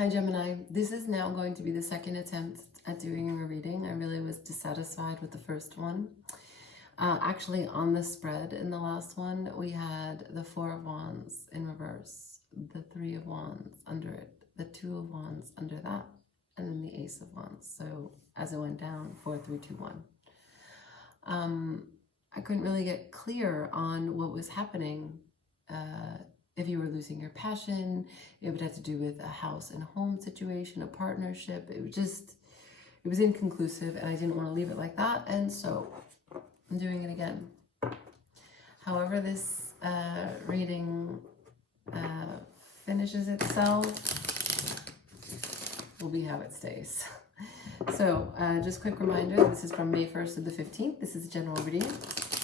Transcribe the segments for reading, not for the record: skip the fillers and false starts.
Hi Gemini, this is now going to be the second attempt at doing a reading. I really was dissatisfied with the first one. Actually, on the spread in the last one, we had the Four of Wands in reverse, the Three of Wands under it, the Two of Wands under that, and then the Ace of Wands. So as it went down, 4, 3, 2, 1. I couldn't really get clear on what was happening. If you were losing your passion, it would have to do with a house and home situation, a partnership. It was inconclusive, and I didn't want to leave it like that, and so I'm doing it again. However, this reading finishes itself will be how it stays. So, just quick reminder, this is from May 1st to the 15th. This is a general reading.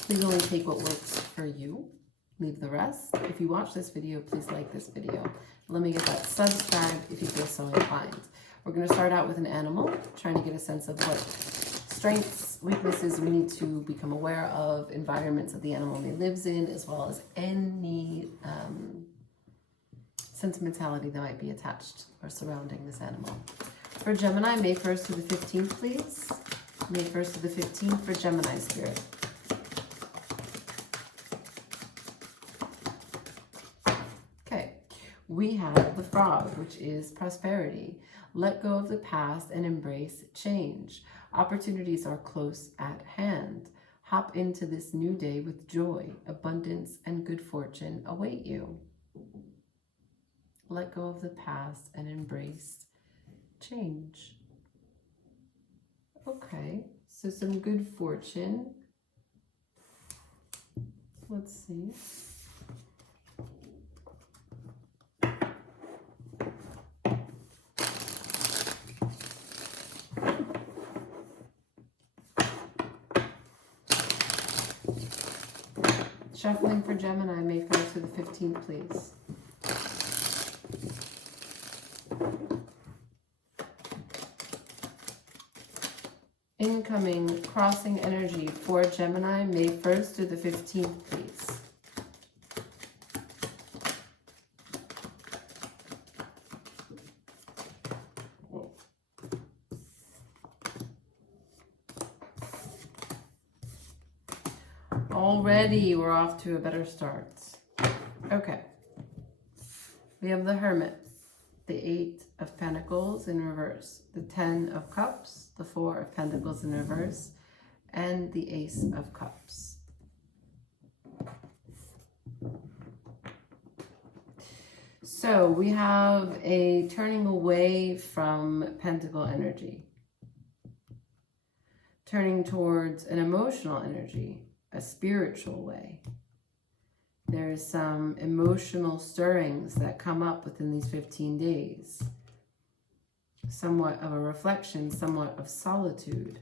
Please only take what works for you. Leave the rest. If you watch this video, please like this video. Let me get that subscribe if you feel so inclined. We're going to start out with an animal, trying to get a sense of what strengths, weaknesses we need to become aware of, environments that the animal may lives in, as well as any sentimentality that might be attached or surrounding this animal. For Gemini, May 1st to the 15th, please. May 1st to the 15th for Gemini spirit. We have the Frog, which is prosperity. Let go of the past and embrace change. Opportunities are close at hand. Hop into this new day with joy. Abundance and good fortune await you. Let go of the past and embrace change. Okay, so some good fortune. Let's see. Shuffling for Gemini, May 1st to the 15th, please. Incoming crossing energy for Gemini, May 1st to the 15th, please. Already we're off to a better start. Okay. We have the Hermit, the 8 of Pentacles in reverse, the 10 of Cups, the 4 of Pentacles in reverse, and the Ace of Cups. So we have a turning away from Pentacle energy, turning towards an emotional energy, a spiritual way. There's some emotional stirrings that come up within these 15 days. Somewhat of a reflection, somewhat of solitude.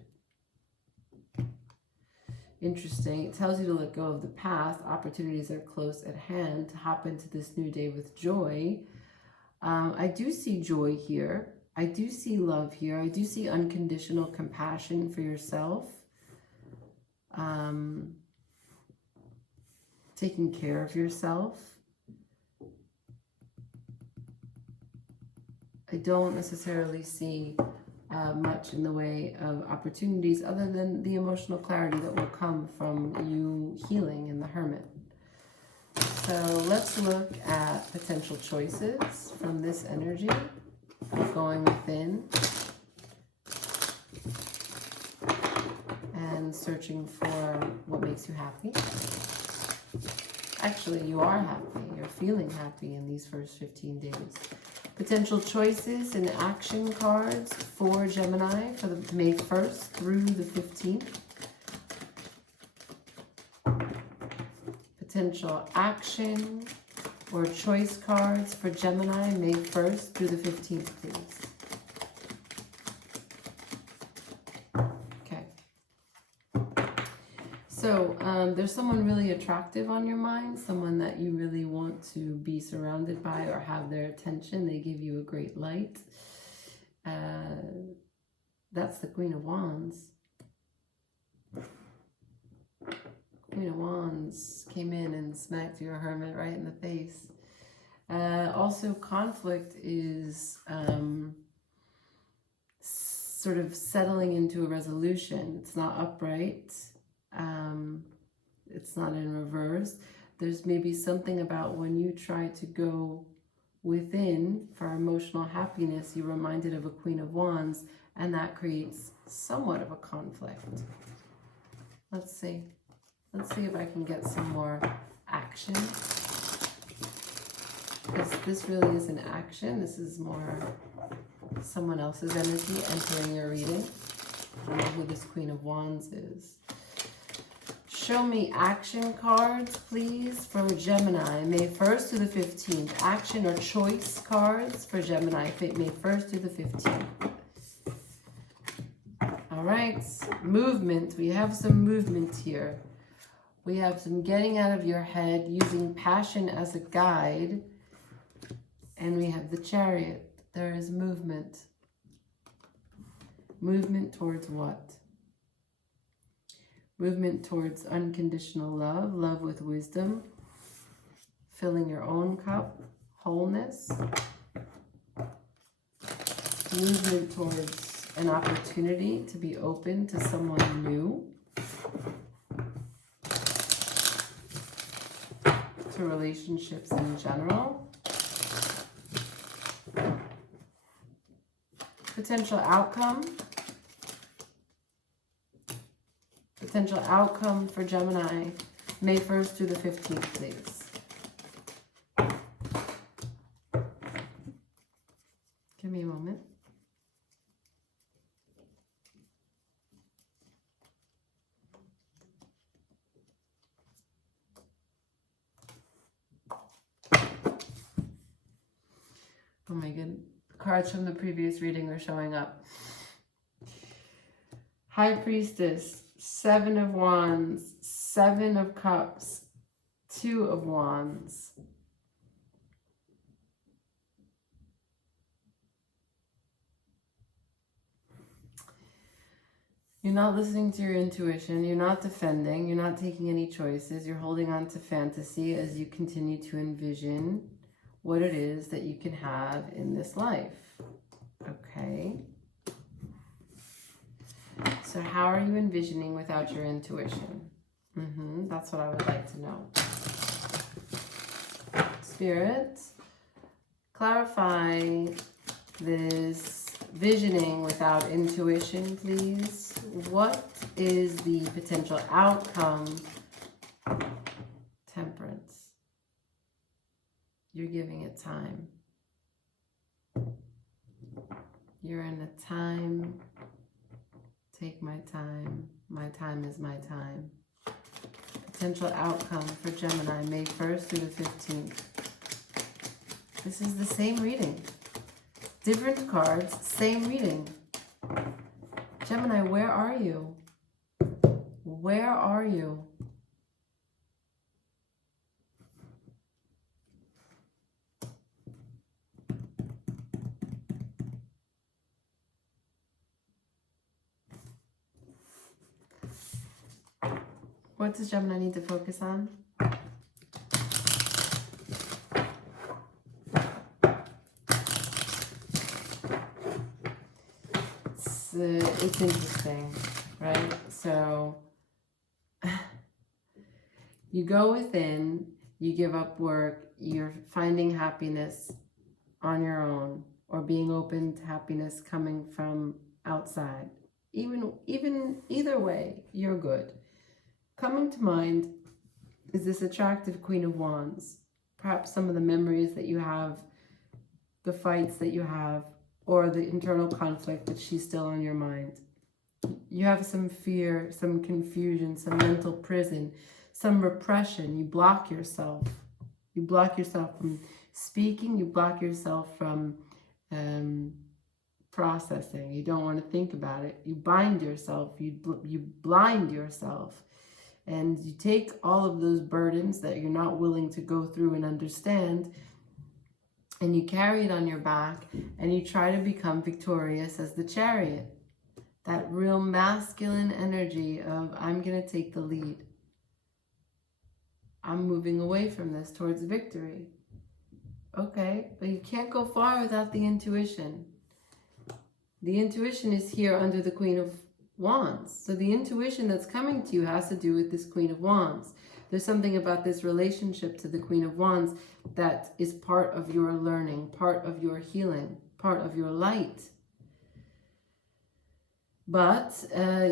Interesting. It tells you to let go of the past. Opportunities are close at hand. To hop into this new day with joy. I do see joy here. I do see love here. I do see unconditional compassion for yourself. Taking care of yourself. I don't necessarily see much in the way of opportunities other than the emotional clarity that will come from you healing in the Hermit. So let's look at potential choices from this energy of going within and searching for what makes you happy. Actually, you are happy. You're feeling happy in these first 15 days. Potential choices and action cards for Gemini for the May 1st through the 15th. Potential action or choice cards for Gemini May 1st through the 15th, please. So there's someone really attractive on your mind, someone that you really want to be surrounded by or have their attention. They give you a great light. That's the Queen of Wands. Queen of Wands came in and smacked your Hermit right in the face. Also, conflict is sort of settling into a resolution. It's not upright. It's not in reverse. There's maybe something about when you try to go within for emotional happiness, you're reminded of a Queen of Wands, and that creates somewhat of a conflict. Let's see. Let's see if I can get some more action. Because this really isn't action. This is more someone else's energy entering your reading. I don't know who this Queen of Wands is. Show me action cards, please, for Gemini, May 1st to the 15th. Action or choice cards for Gemini, May 1st to the 15th. All right, movement. We have some movement here. We have some getting out of your head, using passion as a guide. And we have the Chariot. There is movement. Movement towards what? Movement towards unconditional love, love with wisdom, filling your own cup, wholeness. Movement towards an opportunity to be open to someone new, to relationships in general. Potential outcome. Potential outcome for Gemini, May 1st to the 15th, please. Give me a moment. Oh my goodness. Cards from the previous reading are showing up. High Priestess, 7 of Wands, 7 of Cups, 2 of Wands. You're not listening to your intuition. You're not defending. You're not taking any choices. You're holding on to fantasy as you continue to envision what it is that you can have in this life. Okay. So how are you envisioning without your intuition? That's what I would like to know. Spirit, clarify this visioning without intuition, please. What is the potential outcome? Temperance. You're giving it time. You're in a time. Take my time. My time is my time. Potential outcome for Gemini, May 1st through the 15th. This is the same reading. Different cards, same reading. Gemini, where are you? Where are you? What does Gemini need to focus on? It's interesting, right? So you go within, you give up work, you're finding happiness on your own, or being open to happiness coming from outside. Either way, you're good. Coming to mind is this attractive Queen of Wands. Perhaps some of the memories that you have, the fights that you have, or the internal conflict that she's still on your mind. You have some fear, some confusion, some mental prison, some repression. You block yourself. You block yourself from speaking. You block yourself from processing. You don't want to think about it. You bind yourself. You blind yourself. And you take all of those burdens that you're not willing to go through and understand, and you carry it on your back, and you try to become victorious as the Chariot. That real masculine energy of, I'm going to take the lead. I'm moving away from this towards victory. Okay, but you can't go far without the intuition. The intuition is here under the Queen of Wands. So the intuition that's coming to you has to do with this Queen of Wands. There's something about this relationship to the Queen of Wands that is part of your learning, part of your healing, part of your light. But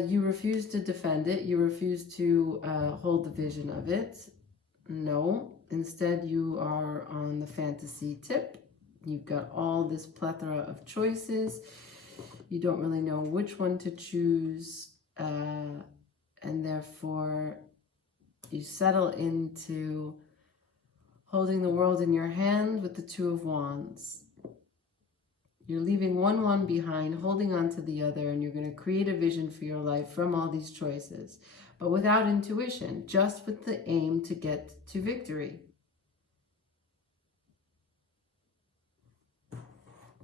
you refuse to defend it. You refuse to hold the vision of it. No. Instead, you are on the fantasy tip. You've got all this plethora of choices. You don't really know which one to choose. And therefore, you settle into holding the world in your hand with the Two of Wands. You're leaving one wand behind, holding on to the other, and you're going to create a vision for your life from all these choices. But without intuition, just with the aim to get to victory.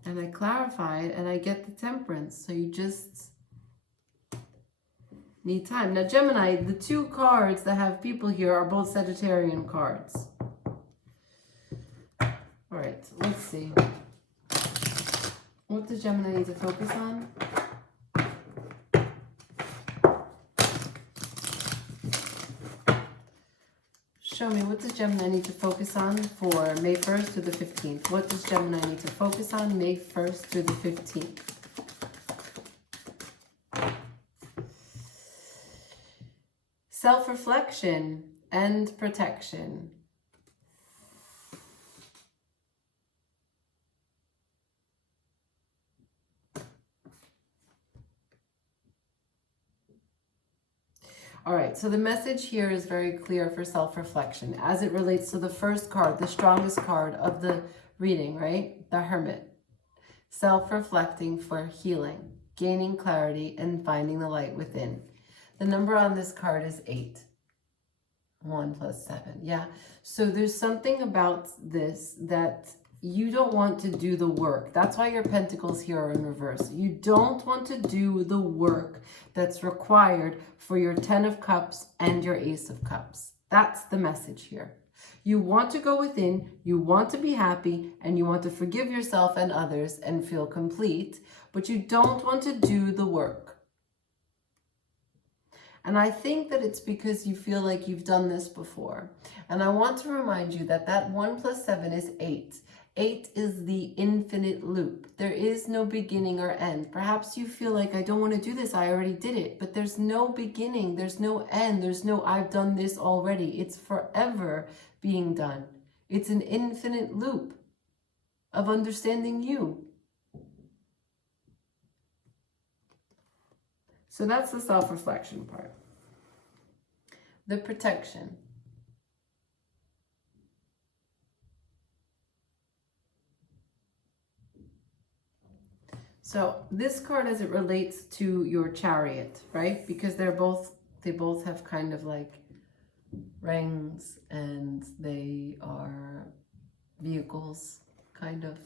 And I clarify it, and I get the Temperance. So you just need time. Now, Gemini, the two cards that have people here are both Sagittarian cards. All right, let's see. What does Gemini need to focus on? Show me, what does Gemini need to focus on for May 1st to the 15th? What does Gemini need to focus on May 1st to the 15th? Self-reflection and protection. All right, so the message here is very clear for self-reflection as it relates to the first card, the strongest card of the reading, right? The Hermit. Self-reflecting for healing, gaining clarity, and finding the light within. The number on this card is 8. 1 plus 7, yeah. So there's something about this that you don't want to do the work. That's why your pentacles here are in reverse. You don't want to do the work that's required for your 10 of Cups and your Ace of Cups. That's the message here. You want to go within, you want to be happy, and you want to forgive yourself and others and feel complete, but you don't want to do the work. And I think that it's because you feel like you've done this before. And I want to remind you that that 1 plus 7 is 8. 8 is the infinite loop. There is no beginning or end. Perhaps you feel like, I don't want to do this, I already did it. But there's no beginning, there's no end, there's no I've done this already. It's forever being done. It's an infinite loop of understanding you. So that's the self-reflection part. The protection. So this card as it relates to your Chariot, right? Because they both have kind of like rings and they are vehicles, kind of.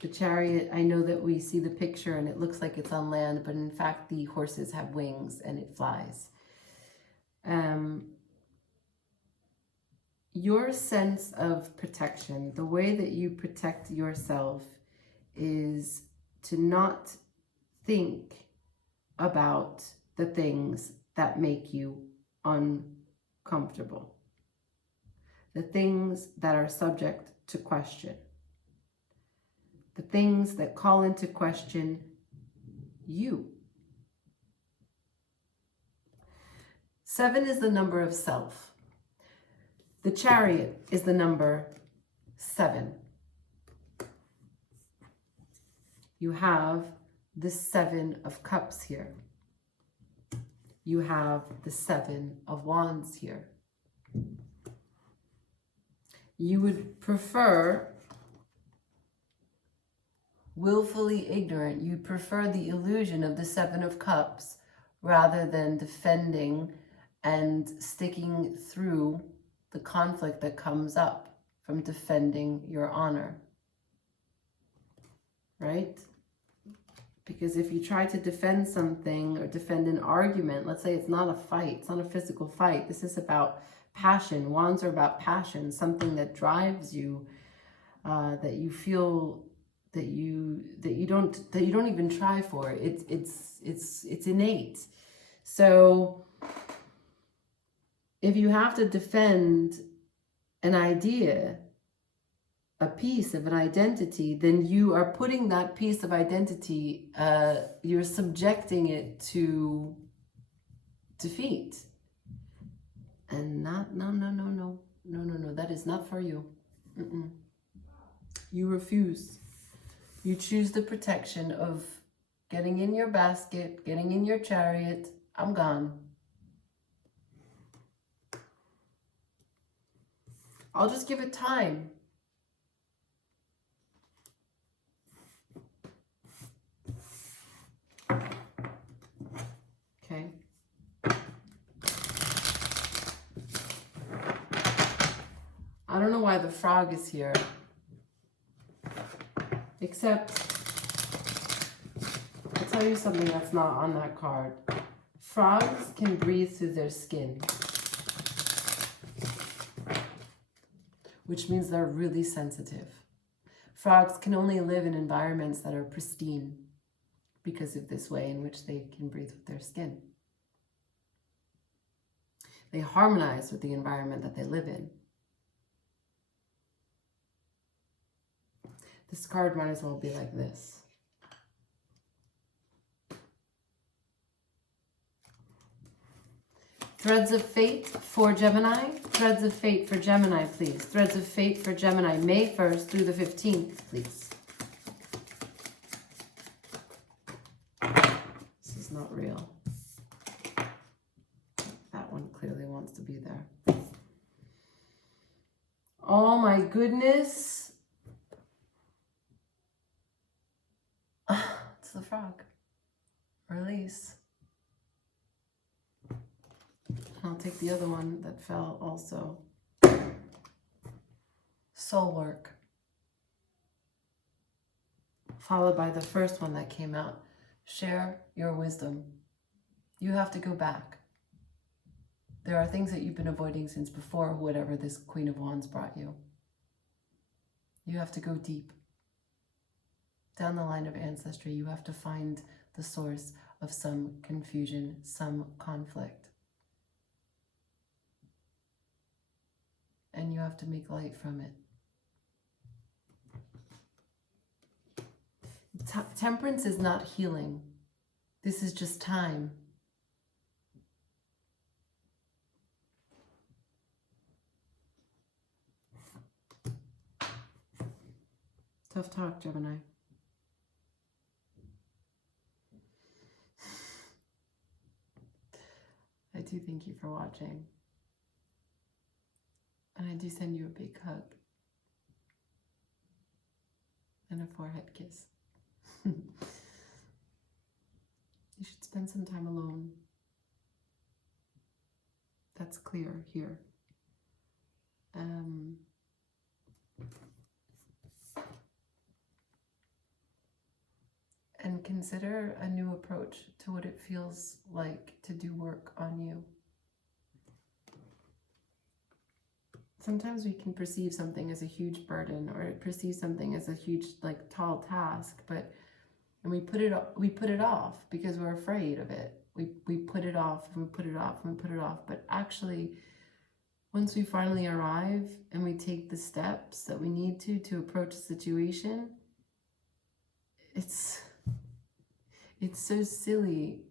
The Chariot, I know that we see the picture and it looks like it's on land, but in fact the horses have wings and it flies. Your sense of protection, the way that you protect yourself is to not think about the things that make you uncomfortable, the things that are subject to question, the things that call into question you. 7 is the number of self. The Chariot is the number 7. You have the 7 of Cups here. You have the 7 of Wands here. You would prefer willfully ignorant. You prefer the illusion of the 7 of Cups rather than defending and sticking through the conflict that comes up from defending your honor. Right? Because if you try to defend something or defend an argument, let's say it's not a fight, it's not a physical fight, this is about passion. Wands are about passion, something that drives you. that you feel that you don't even try for. It's innate. So if you have to defend an idea, a piece of an identity, then you are putting that piece of identity, you're subjecting it to defeat. And no, that is not for you. You refuse. You choose the protection of getting in your basket, getting in your chariot. I'm gone. I'll just give it time. Okay. I don't know why the frog is here. Except, I'll tell you something that's not on that card. Frogs can breathe through their skin, which means they're really sensitive. Frogs can only live in environments that are pristine because of this way in which they can breathe with their skin. They harmonize with the environment that they live in. This card might as well be like this. Threads of fate for Gemini. Threads of fate for Gemini, please. Threads of fate for Gemini, May 1st through the 15th, please. This is not real. That one clearly wants to be there. Oh my goodness. It's the frog. Release. I'll take the other one that fell also. Soul work. Followed by the first one that came out. Share your wisdom. You have to go back. There are things that you've been avoiding since before whatever this Queen of Wands brought you. You have to go deep. Down the line of ancestry, you have to find the source of some confusion, some conflict. And you have to make light from it. Temperance is not healing. This is just time. Tough talk, Gemini. I do thank you for watching. And I do send you a big hug. And a forehead kiss. You should spend some time alone. That's clear here. And consider a new approach to what it feels like to do work on you. Sometimes we can perceive something as a huge burden, or perceive something as a huge, tall task, and we put it off because we're afraid of it. We put it off, and we put it off, and we put it off. But actually, once we finally arrive and we take the steps that we need to approach the situation, it's so silly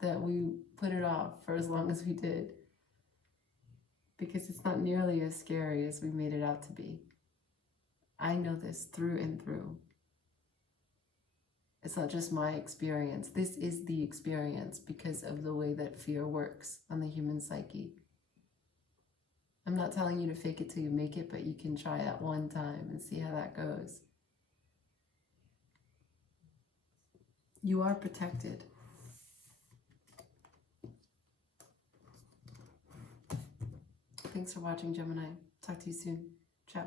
that we put it off for as long as we did, because it's not nearly as scary as we made it out to be. I know this through and through. It's not just my experience. This is the experience because of the way that fear works on the human psyche. I'm not telling you to fake it till you make it, but you can try it one time and see how that goes. You are protected. Thanks for watching, Gemini. Talk to you soon. Ciao.